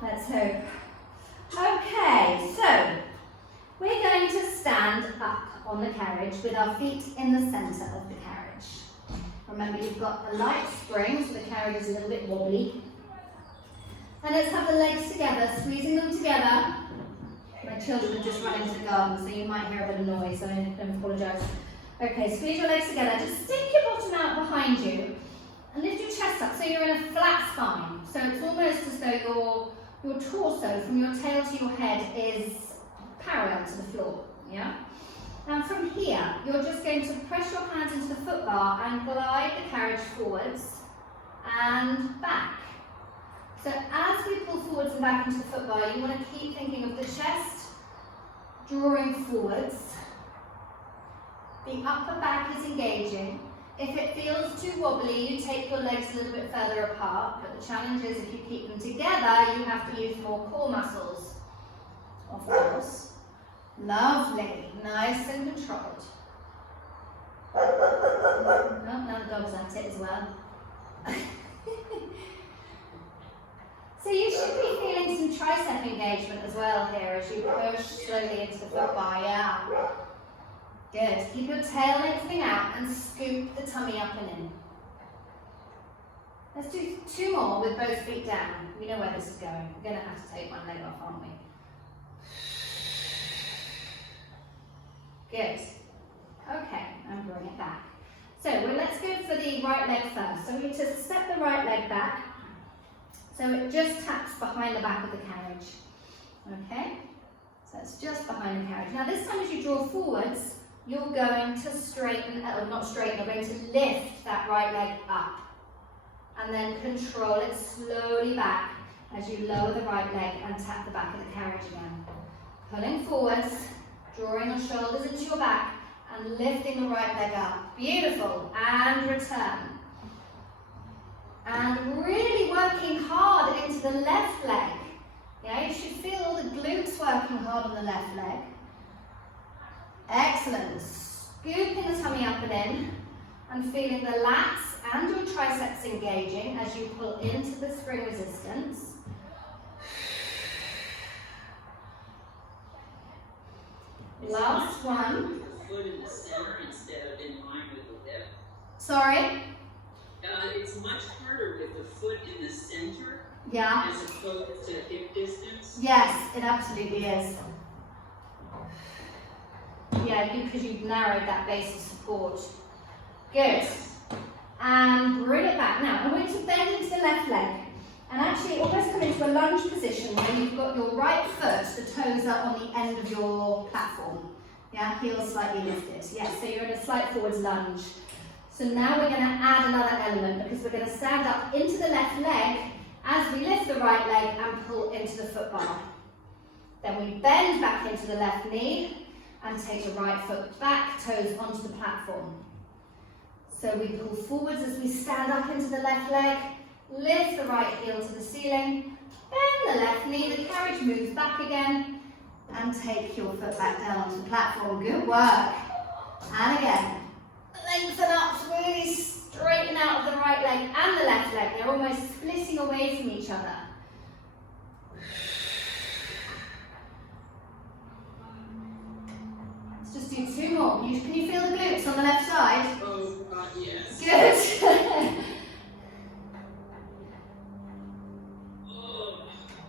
Let's hope. Okay, so we're going to stand up on the carriage with our feet in the centre of the carriage. Remember, you've got a light spring, so the carriage is a little bit wobbly. And let's have the legs together, squeezing them together. My children are just running to the garden, so you might hear a bit of noise, so I don't apologise. Okay, squeeze your legs together. Just stick your bottom out behind you and lift your chest up so you're in a flat spine. So it's almost as though your torso from your tail to your head is parallel to the floor. Yeah? And from here, you're just going to press your hands into the foot bar and glide the carriage forwards and back. So as we pull forwards and back into the foot bar, you want to keep thinking of the chest drawing forwards. The upper back is engaging. If it feels too wobbly, you take your legs a little bit further apart, but the challenge is if you keep them together, you have to use more core muscles. Of course. Lovely. Nice and controlled. Oh, now the dog's at it as well. So you should be feeling some tricep engagement as well here as you push slowly into the foot bar, yeah. Good. Keep your tail lengthening out and scoop the tummy up and in. Let's do 2 more with both feet down. We know where this is going. We're going to have to take one leg off, aren't we? Good. Okay, and bring it back. So let's go for the right leg first. So we need to step the right leg back. So it just taps behind the back of the carriage. Okay? So it's just behind the carriage. Now this time as you draw forwards, you're going to straighten, not straighten, you're going to lift that right leg up. And then control it slowly back as you lower the right leg and tap the back of the carriage again. Pulling forwards, drawing your shoulders into your back and lifting the right leg up. Beautiful. And return. And really working hard into the left leg. Yeah, you should feel all the glutes working hard on the left leg. Excellent. Scooping the tummy up and in and feeling the lats and your triceps engaging as you pull into the spring resistance. Last one. Foot in the center instead of in line with the hip. Sorry? It's much harder with the foot in the center, yeah, as opposed to hip distance. Yes, it absolutely is. Yeah, because you've narrowed that base of support. Good. And bring it back. Now, I'm going to bend into the left leg and actually almost come into a lunge position where you've got your right foot, the toes are on the end of your platform. Yeah, heels slightly lifted. Yes, so you're in a slight forwards lunge. So now we're going to add another element because we're going to stand up into the left leg as we lift the right leg and pull into the foot bar. Then we bend back into the left knee and take the right foot back, toes onto the platform. So we pull forwards as we stand up into the left leg, lift the right heel to the ceiling, bend the left knee, the carriage moves back again, and take your foot back down onto the platform. Good work. And again. Lengthen up, really straighten out of the right leg and the left leg. They're almost splitting away from each other. Let's just do 2 more. Can you feel the glutes on the left side? Oh, yes. Good.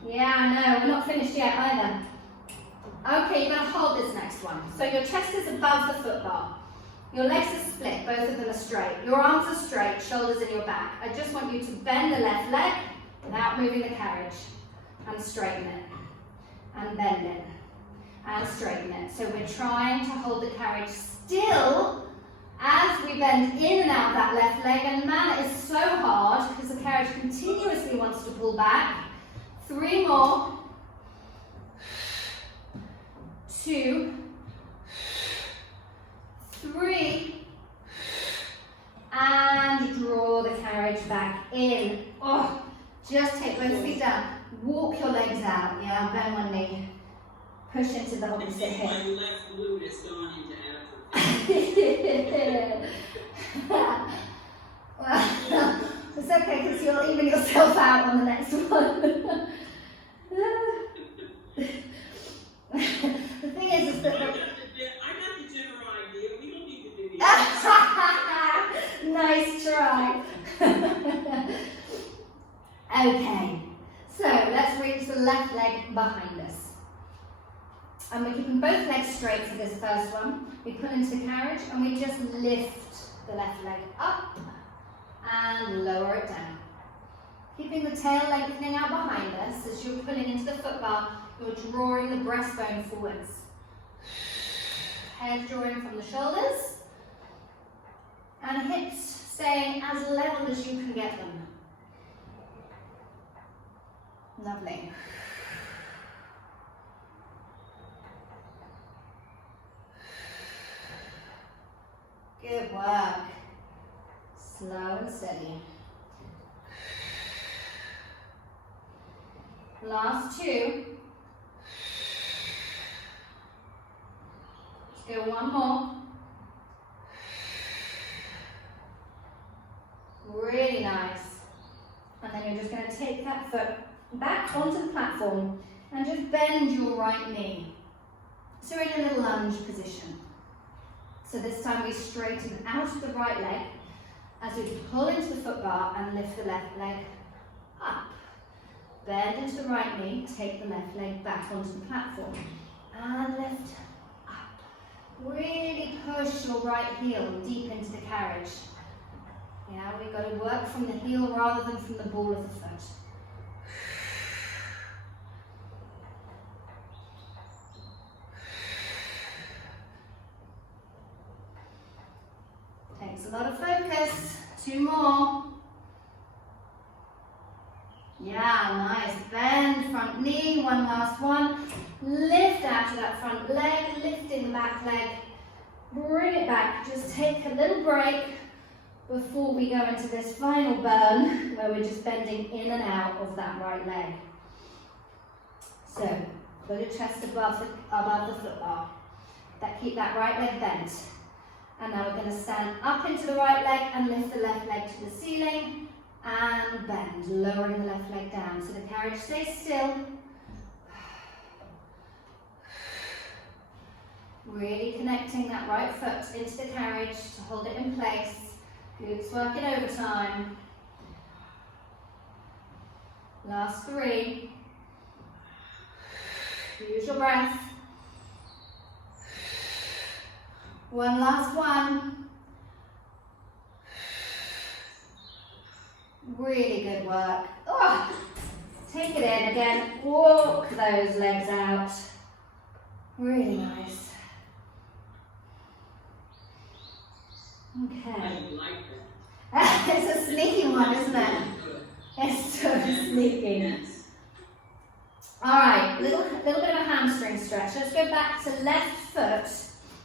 Yeah, I know. We're not finished yet either. Okay, you're going to hold this next one. So your chest is above the foot bar. Your legs are split, both of them are straight. Your arms are straight, shoulders in your back. I just want you to bend the left leg without moving the carriage and straighten it. And bend it. And straighten it. So we're trying to hold the carriage still as we bend in and out of that left leg. And man, it is so hard because the carriage continuously wants to pull back. 3 more. 2. 3, and draw the carriage back in. Oh, just take both feet down. Walk your legs out. Yeah, bend one knee. Push into the opposite hip. My left glute has gone into atrophy. Well, it's okay because you'll even yourself out on the next one. Nice try. Okay, so let's reach the left leg behind us. And we're keeping both legs straight for this first one. We pull into the carriage and we just lift the left leg up and lower it down. Keeping the tail lengthening out behind us as you're pulling into the footbar, you're drawing the breastbone forwards. Head drawing from the shoulders and hips staying as level as you can get them. Lovely. Good work. Slow and steady. Last two. Let's go one more. Really nice. And then you're just going to take that foot back onto the platform and just bend your right knee. So we're in a little lunge position. So this time we straighten out of the right leg as we pull into the footbar and lift the left leg up. Bend into the right knee, take the left leg back onto the platform and lift up. Really push your right heel deep into the carriage. Yeah, we've got to work from the heel rather than from the ball of the foot. Takes a lot of focus. Two more. Yeah, nice. Bend front knee, one last one. Lift out of that front leg, lifting the back leg. Bring it back. Just take a little break before we go into this final burn where we're just bending in and out of that right leg. So, pull your chest above the footbar. Keep that right leg bent. And now we're going to stand up into the right leg and lift the left leg to the ceiling and bend, lowering the left leg down so the carriage stays still. Really connecting that right foot into the carriage to hold it in place. Glutes working overtime. Last three. Use your breath. One last one. Really good work. Oh, take it in again. Walk those legs out. Really nice. Okay. I like that. It's a sneaky one, isn't it? It's so sneaky. Yes. All right, little bit of a hamstring stretch. Let's go back to left foot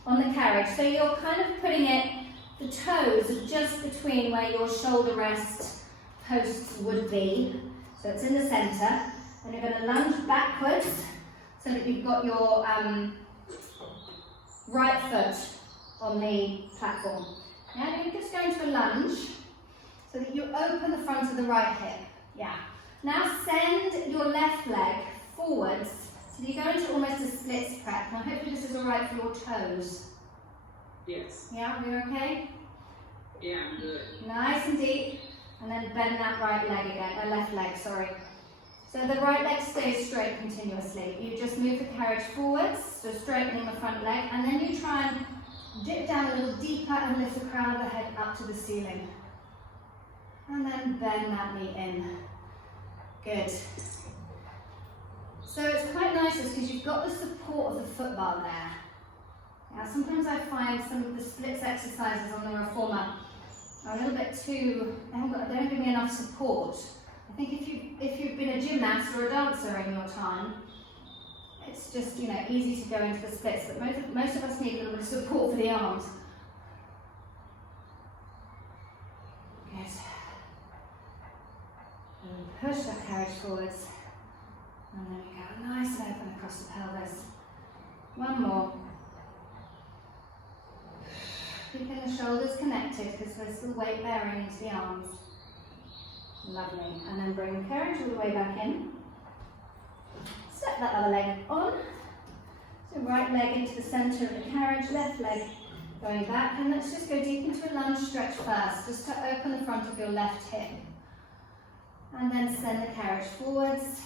on the carriage. So you're kind of putting it, the toes are just between where your shoulder rest posts would be. So it's in the center. And you're going to lunge backwards so that you've got your right foot on the platform. Now you're just going to a lunge so that you open the front of the right hip. Yeah. Now send your left leg forwards so you go into almost a split spread. Now hopefully this is alright for your toes. Yes. Yeah, we're okay? Yeah, I'm good. Nice and deep. And then bend that right leg again, left leg, sorry. So the right leg stays straight continuously. You just move the carriage forwards, so straightening the front leg, and then you try and dip down a little deeper and lift the crown of the head up to the ceiling. And then bend that knee in. Good. So it's quite nice because you've got the support of the footbar there. Now sometimes I find some of the splits exercises on the reformer are a little bit too, they don't give me enough support. I think if you've been a gymnast or a dancer in your time, it's just, you know, easy to go into the splits, but most of us need a little bit of support for the arms. Good. And push that carriage forwards. And there we go, nice and open across the pelvis. One more. Keeping the shoulders connected because there's still weight bearing into the arms. Lovely. And then bring the carriage all the way back in. Step that other leg on. So right leg into the centre of the carriage, left leg Going back, and let's just go deep into a lunge stretch first, just to open the front of your left hip. And then send the carriage forwards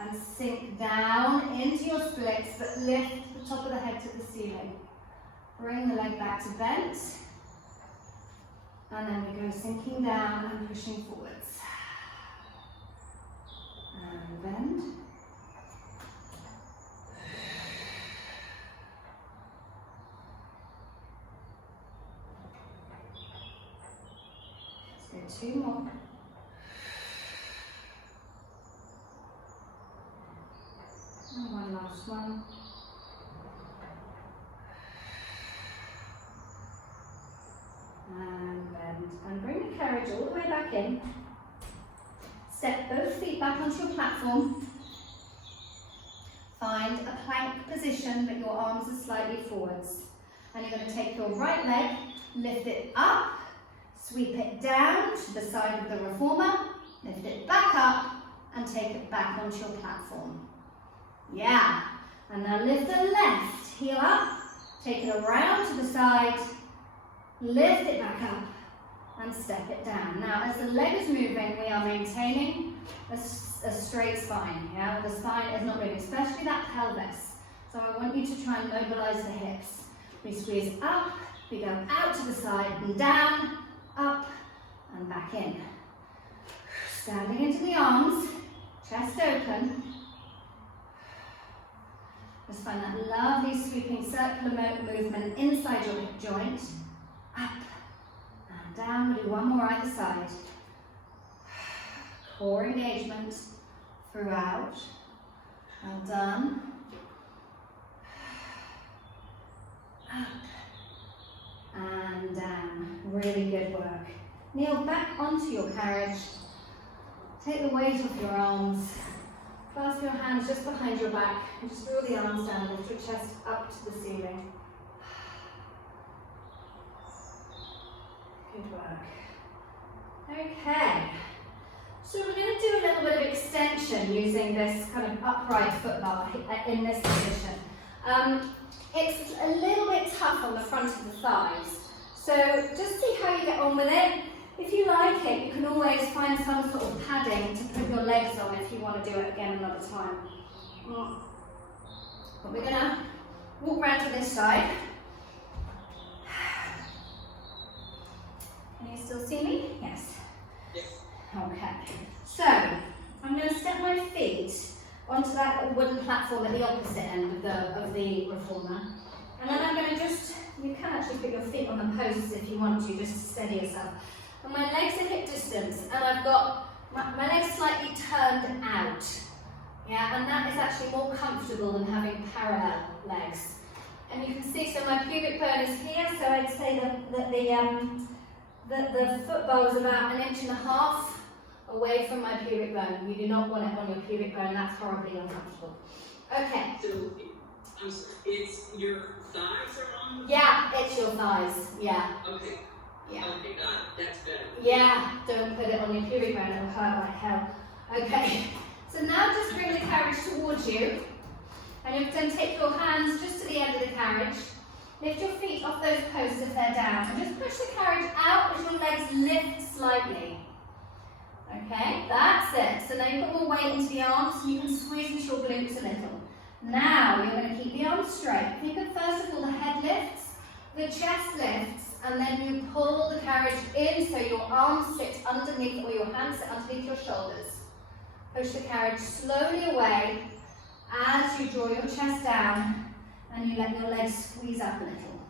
and sink down into your splits, but lift the top of the head to the ceiling. Bring the leg back to bent. And then we go sinking down and pushing forwards. And bend. Let's go 2 more. And one last one. And bend. And bring the carriage all the way back in. Step both feet back onto your platform. Find a plank position, but your arms are slightly forwards. And you're going to take your right leg, lift it up, sweep it down to the side of the reformer, lift it back up, and take it back onto your platform. Yeah. And now lift the left heel up, take it around to the side, lift it back up, and step it down. Now, as the leg is moving, we are maintaining a straight spine. Yeah, the spine is not moving, especially that pelvis. So I want you to try and mobilize the hips. We squeeze up, we go out to the side and down, up and back in. Standing into the arms, chest open. Just find that lovely sweeping circular movement inside your hip joint. Up and down. We'll do one more either side. Core engagement throughout. Well done. Up and down. Really good work. Kneel back onto your carriage. Take the weight off your arms. Clasp your hands just behind your back and just draw the arms down, lift your chest up to the ceiling. Good work. Okay, so we're going to do a little bit of extension using this kind of upright foot bar in this position. It's a little bit tough on the front of the thighs, so just see how you get on with it. If you like it, you can always find some sort of padding to put your legs on if you want to do it again another time. But we're going to walk around to this side. Can you still see me? Yes. Yes. Okay. So, I'm going to step my feet onto that little wooden platform at the opposite end of the reformer. And then I'm going to you can actually put your feet on the posts if you want to, just to steady yourself. And my legs are hip distance, and I've got my legs slightly turned out. Yeah, and that is actually more comfortable than having parallel legs. And you can see, so my pubic bone is here, so I'd say that the foot bar was about 1.5 inches away from my pubic bone. You do not want it on your pubic bone, that's horribly uncomfortable. Okay. So, it's your thighs are on? Yeah, it's your thighs, yeah. Okay. Yeah. Okay, got it. That's better. Yeah, don't put it on your pubic bone, it'll hurt like hell. Okay, so now just bring the carriage towards you. And you're going to take your hands just to the end of the carriage. Lift your feet off those posts if they're down. And just push the carriage out as your legs lift slightly. Okay, that's it. So now you put more weight into the arms, so you can squeeze into your glutes a little. Now you're going to keep the arms straight. Think of first of all the head lifts, the chest lifts, and then you pull the carriage in so your arms sit underneath, or your hands sit underneath your shoulders. Push the carriage slowly away as you draw your chest down and you let your legs squeeze up a little.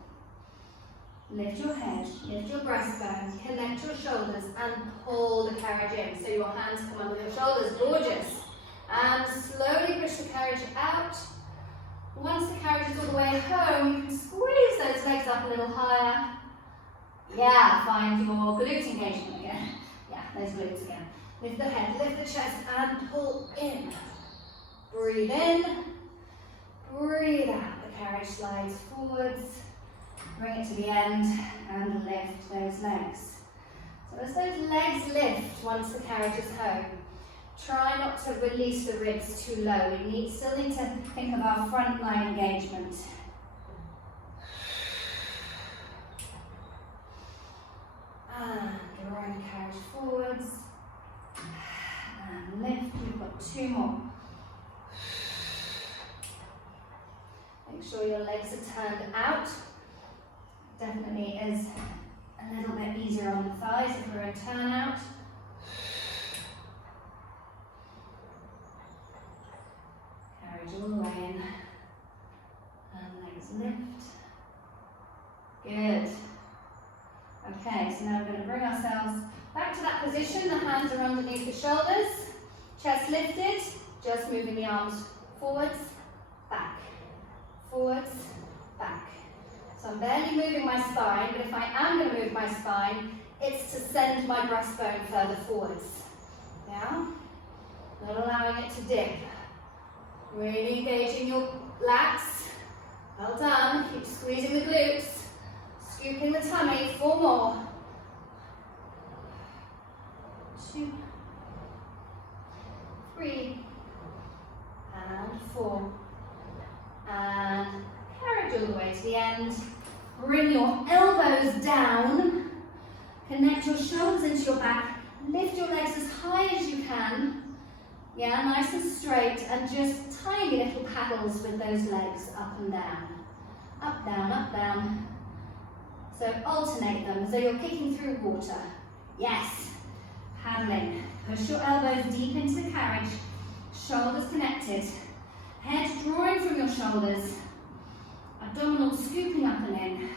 Lift your head, lift your breastbone, connect your shoulders and pull the carriage in so your hands come under your shoulders. Gorgeous. And slowly push the carriage out. Once the carriage is all the way home, you can squeeze those legs up a little higher. Yeah, find your glute engagement again. Yeah, those glutes again. Lift the head, lift the chest and pull in. Breathe in, breathe out. The carriage slides forwards. Bring it to the end and lift those legs. So as those legs lift once the carriage is home, try not to release the ribs too low. We still need to think of our front line engagement. Carriage forwards. And lift. You've got 2 more. Make sure your legs are turned out. Definitely is a little bit easier on the thighs if we're in turn out. Carriage all the way in. And legs lift. Good. Okay, so now we're going to bring ourselves back to that position. The hands are underneath the shoulders. Chest lifted. Just moving the arms forwards, back. Forwards, back. So I'm barely moving my spine, but if I am going to move my spine, it's to send my breastbone further forwards. Yeah? Not allowing it to dip. Really engaging your lats. Well done. Keep squeezing the glutes. Scooping the tummy. 4 more. 2, 3, and 4. And carriage all the way to the end. Bring your elbows down. Connect your shoulders into your back. Lift your legs as high as you can. Yeah, nice and straight. And just tiny little paddles with those legs up and down. Up, down, up, down. So alternate them as though you're kicking through water. Yes. Paddling. Push your elbows deep into the carriage. Shoulders connected. Head drawing from your shoulders. Abdominal scooping up and in.